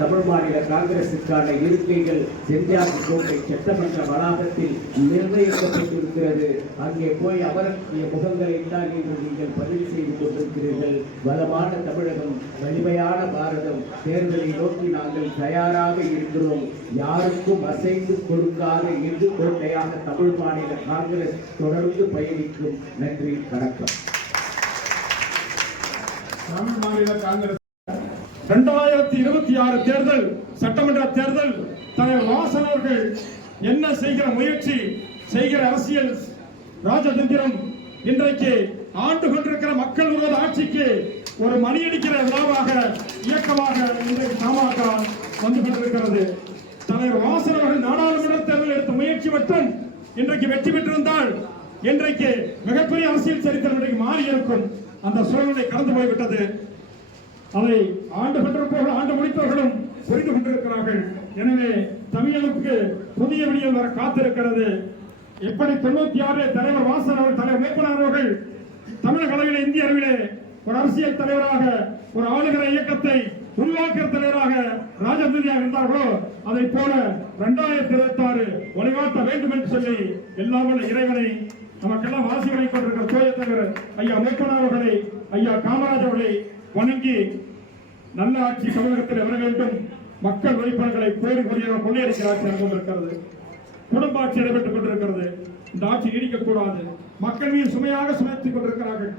தமிழ் மாநில காங்கிரசுக்கான இருக்கைகள் செஞ்சாக்கு கோட்டை சட்டமன்ற வளாகத்தில் நிர்ணயிக்கப்பட்டிருக்கிறது. அங்கே போய் அவருடைய முகங்களை தான் இன்று நீங்கள் பதிவு செய்து கொண்டிருக்கிறீர்கள். வளமான தமிழகம் வலிமையான பாரதம். தேர்தலை நோக்கி நாங்கள் தயாராக இருக்கிறோம். யாருக்கும் அசைந்து கொடுக்காத இந்து கோட்டையாக தமிழ் மாநில காங்கிரஸ் தொடர்ந்து பயணிக்கும். நன்றி வணக்கம். தமிழ் மாநில காங்கிரஸ் இரண்டாயிரத்தி இருபத்தி ஆறு தேர்தல் சட்டமன்ற தேர்தல் தலைவர் வாசன் அவர்கள் என்ன செய்கிற முயற்சி செய்கிற அரசியல் ராஜதந்திரம் இன்றைக்கு ஆண்டு கொண்டிருக்கிற மக்கள் விரோத ஆட்சிக்கு ஒரு மணியடிக்கிற விழாவாக இயக்கமாக இன்றைக்கு தமாக வந்து கொண்டிருக்கிறது. தலைவர் வாசன் அவர்கள் நாடாளுமன்ற தேர்தல் எடுத்த முயற்சி மட்டும் இன்றைக்கு வெற்றி பெற்றிருந்தால் இன்றைக்கு மிகப்பெரிய அரசியல் சரித்திரம் இன்றைக்கு மாறி இருக்கும் அந்த சூழ்நிலை கடந்து போய்விட்டது. அதை ஆண்டு பெற்றவர்கள் ஆண்டு முடித்தவர்களும் புரிந்து கொண்டிருக்கிறார்கள். எனவே தமிழனுக்கு புதிய விடியல் வர காத்திருக்கிறது. எப்படி தொண்ணூத்தி ஆறு தலைவர் வாசன் அவர்கள் தலைவர் வேப்பனார் அவர்கள் தமிழக அளவிலே இந்திய அளவிலே ஒரு அரசியல் தலைவராக ஒரு ஆளுகிற இயக்கத்தை உருவாக்குற தலைவராக ராஜதந்திரியாக இருந்தார்களோ அதை போல இரண்டாயிரத்தி இருபத்தி ஆறு வழிகாட்ட வேண்டும் என்று சொல்லி எல்லாம் இறைவனை நமக்கெல்லாம் வாசி வழி கொண்டிருக்கிற தோய தலைவர் ஐயா வேப்பனார் அவர்களை ஐயா காமராஜ் அவர்களை வணங்கி நல்ல ஆட்சி தமிழகத்தில் வர வேண்டும். மக்கள் வழிபடங்களை கோரி கொடியாக கொள்ளையடிக்கிற ஆட்சி நடந்து கொண்டிருக்கிறது குடும்ப ஆட்சி நடைபெற்றுக் கொண்டிருக்கிறது. இந்த ஆட்சி நீடிக்கக்கூடாது. மக்கள் மீது சுமையாக சுமத்திக் கொண்டிருக்கிறார்கள்.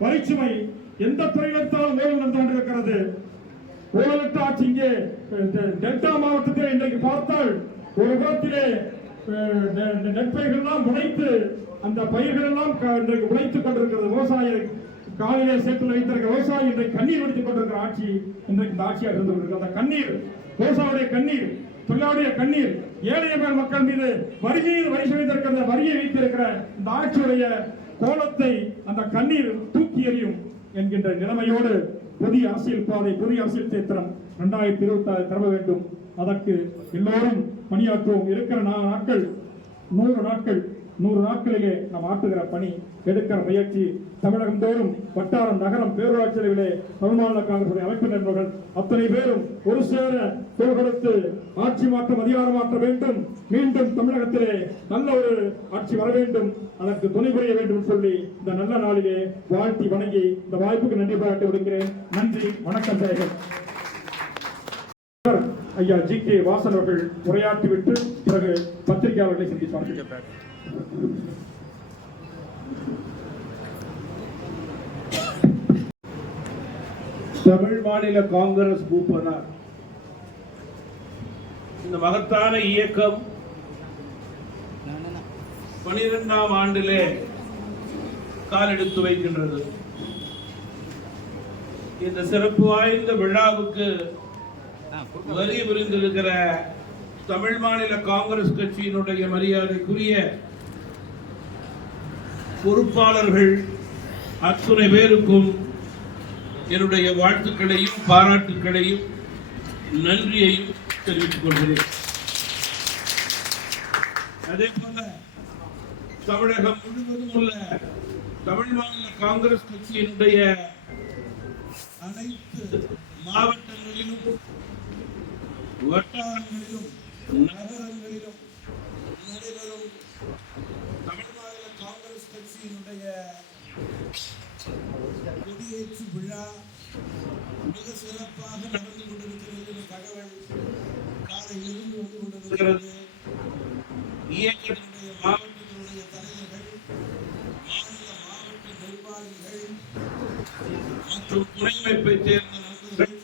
வரிச்சுமை எந்த துறையில் மேலும் நடந்து கொண்டிருக்கிறது. ஊழலற்ற ஆட்சி இங்கே டெல்டா மாவட்டத்தில் இன்றைக்கு பார்த்தால் ஒரு புறத்திலே நெற்பயிர்கள் எல்லாம் முளைத்து அந்த பயிர்கள் எல்லாம் க- இன்றைக்கு உழைத்துக் கொண்டிருக்கிறது. விவசாயிகள் காலையிலே சேர்த்து வைத்திருக்கிற விவசாயி இன்றைக்கு கண்ணீர் வடித்துக் கொண்டிருக்கிற ஆட்சி இன்றைக்கு இந்த ஆட்சியாக இருந்து கொண்டிருக்கிறது. அந்த கண்ணீர் விவசாயியுடைய கண்ணீர் தொழிலாளருடைய கண்ணீர் ஏழைய மேல் மக்கள் மீது வரியை வரி சுமைத்திருக்கிற வரியை வைத்திருக்கிற இந்த ஆட்சியுடைய கோலத்தை அந்த கண்ணீர் தூக்கி எறியும் என்கின்ற நிலைமையோடு புதிய அரசியல் பாதை புதிய அரசியல் சேத்திரம் இரண்டாயிரத்தி இருபத்தி ஆறு தர வேண்டும். அதற்கு எல்லோரும் பணியாற்றுவோம். இருக்கிற நா- நாட்கள் நூறு நாட்கள் நூறு நாட்களிலே நாம் ஆற்றுகிற பணி எடுக்கிற முயற்சி தமிழகம் தோறும் வட்டாரம் நகரம் பேரூராட்சிகளிலே தமிழ்நாடு காங்கிரஸ் அமைப்பு நண்பர்கள் அத்தனை பேரும் ஒரு சேர தோள் கொடுத்து ஆட்சி மாற்றம் அதிகாரம் மாற்ற வேண்டும். மீண்டும் தமிழகத்திலே நல்ல ஒரு ஆட்சி வர வேண்டும். அதற்கு துணை புரிய வேண்டும் சொல்லி இந்த நல்ல நாளிலே வாழ்த்தி வணங்கி இந்த வாய்ப்புக்கு நன்றி பாராட்டி விடுகிறேன் நன்றி வணக்கம் ஜெயகன். ஐயா ஜி கே வாசன் அவர்கள் உரையாற்றிவிட்டு பிறகு பத்திரிகையாளர்களை சந்திப்பார்கள் தமிழ் மாநில காங்கிரஸ் மூப்பனார். இந்த மகத்தான இயக்கம் பனிரெண்டாம் ஆண்டிலே கால் எடுத்து வைக்கின்றது. இந்த சிறப்பு வாய்ந்த விழாவுக்கு வரி புரிந்திருக்கிற தமிழ் மாநில காங்கிரஸ் கட்சியினுடைய மரியாதைக்குரிய பொறுப்பாளர்கள் அத்துணை பேருக்கும் என்னுடைய வாழ்த்துக்களையும் பாராட்டுக்களையும் நன்றியையும் தெரிவித்துக் கொள்கிறேன். அதே போல தமிழகம் முழுவதும் உள்ள தமிழ் மாநில காங்கிரஸ் கட்சியினுடைய அனைத்து மாவட்டங்களிலும் வட்டாரங்களிலும் நகரங்களிலும் நடைபெறும் தமிழ் கட்சியினுடைய கொடியேற்று விழா மிக சிறப்பாக நடந்து கொண்டிருக்கிறது என்ற தகவல் காலையிலிருந்து வந்து கொண்டிருக்கிறது. இயக்கத்தினுடைய மாவட்டத்தினுடைய தலைவர்கள் மாநில மாவட்ட நிர்வாகிகள் மற்றும் துணைமைப்பை சேர்ந்த நண்பர்கள்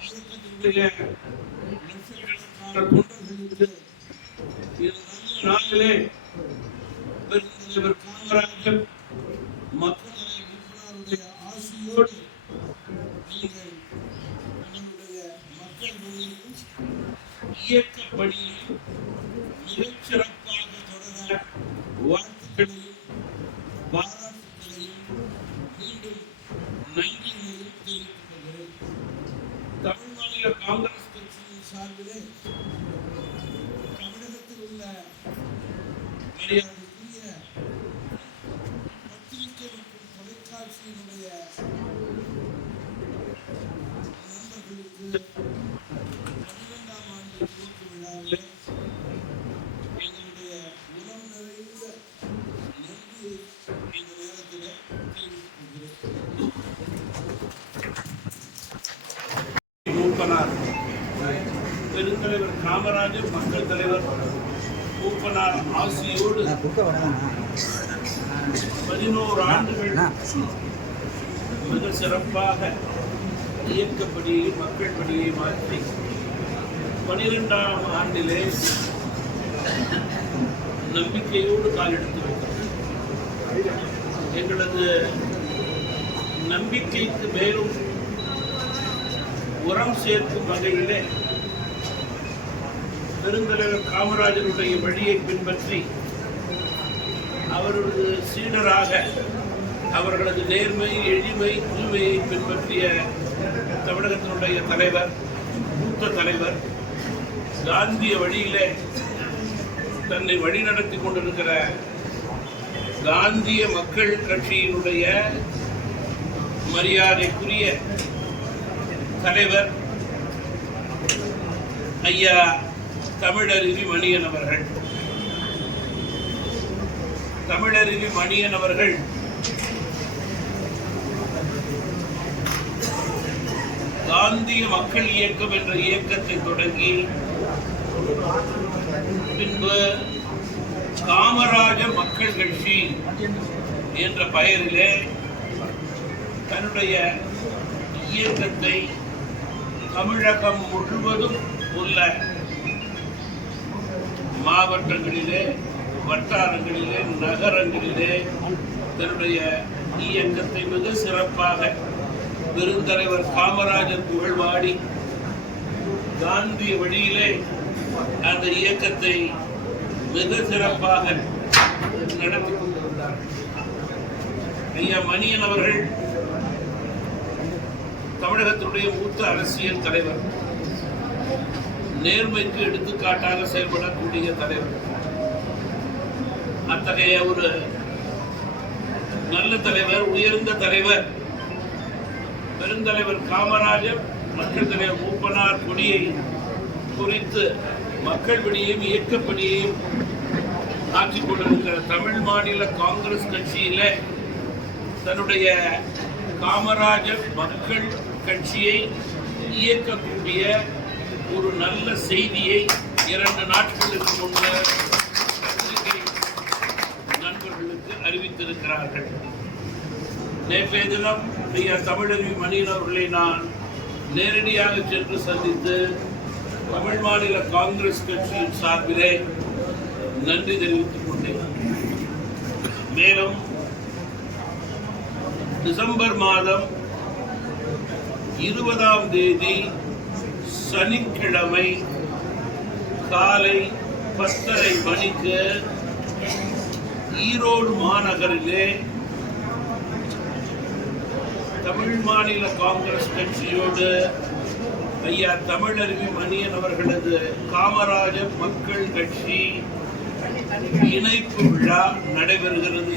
இயக்கத்தினுடைய லட்சக்கணக்கான தொண்டர்களுக்கு இது நல்ல நாளிலே பெருந்தலைவர் காமராஜர் மக்கள் விற்பனருடைய ஆசையோடு நீங்கள் நம்முடைய மக்கள் பணியையும் இயக்க பெருந்தலைவர் காமராஜர் மக்கள் தலைவர் கூப்பனார் ஆசியோடு. பதினோரு ஆண்டுகள் மிக சிறப்பாக இயக்கப்படியை மக்கள் பணியை மாற்றி பனிரெண்டாம் ஆண்டிலே நம்பிக்கையோடு காலெடுத்து வைத்தோம் எங்களது நம்பிக்கைக்கு மேலும் உரம் சேர்க்கும் வகையிலே பெருந்தலைவர் காமராஜருடைய வழியை பின்பற்றி அவரது சீடராக அவர்களது நேர்மை எளிமை தூய்மையை பின்பற்றிய தமிழகத்தினுடைய தலைவர் மூத்த தலைவர் காந்திய வழியிலே தன்னை வழிநடத்தி கொண்டிருக்கிற காந்திய மக்கள் கட்சியினுடைய மரியாதைக்குரிய தலைவர் ஐயா தமிழருவி மணியன் அவர்கள். தமிழருவி மணியன் அவர்கள். காந்திய மக்கள் இயக்கம் என்ற இயக்கத்தை தொடங்கி பின்பு காமராஜ மக்கள் கட்சி என்ற பெயரிலே தன்னுடைய இயக்கத்தை தமிழகம் முழுவதும் உள்ள மாவட்டங்களிலே வட்டாரங்களிலே நகரங்களிலே தன்னுடைய இயக்கத்தை மிக சிறப்பாக பெருந்தலைவர் காமராஜர் புகழ்வாடி காந்திய வழியிலே அந்த இயக்கத்தை மிக சிறப்பாக நடத்தி கொண்டிருந்தார். ஐயா மணியன் அவர்கள் தமிழகத்தினுடைய மூத்த அரசியல் தலைவர். நேர்மைக்கு எடுத்துக்காட்டாக செயல்படக்கூடிய தலைவர். அத்தகைய ஒரு நல்ல தலைவர் உயர்ந்த தலைவர் பெருந்தலைவர் காமராஜர் மக்கள் தலைவர் மூப்பனார் கொடியை குறித்து மக்கள் பணியையும் இயக்கப்பணியையும் ஆற்றிக் கொண்டிருக்கிற தமிழ் மாநில காங்கிரஸ் கட்சியில தன்னுடைய காமராஜர் மக்கள் கட்சியை இயக்கக்கூடிய ஒரு நல்ல செய்தியை இரண்டு நாட்களுக்கு முன்னர் பத்திரிகை நண்பர்களுக்கு இருக்கிறார்கள் நேற்றைய தினம் ஐயா தமிழருவி மணியன் அவர்களை நான் நேரடியாக சென்று சந்தித்து தமிழ் மாநில காங்கிரஸ் கட்சியின் சார்பிலே நன்றி தெரிவித்துக் கொண்டேன். மேலும் டிசம்பர் மாதம் இருபதாம் தேதி சனிக்கிழமை காலை பத்தரை மணிக்கு ஈரோடு மாநகரிலே தமிழ் மாநில காங்கிரஸ் கட்சியோடு ஐயா தமிழருவி மணியன் அவர்களது காமராஜர் மக்கள் கட்சி இணைப்பு விழா நடைபெறுகிறது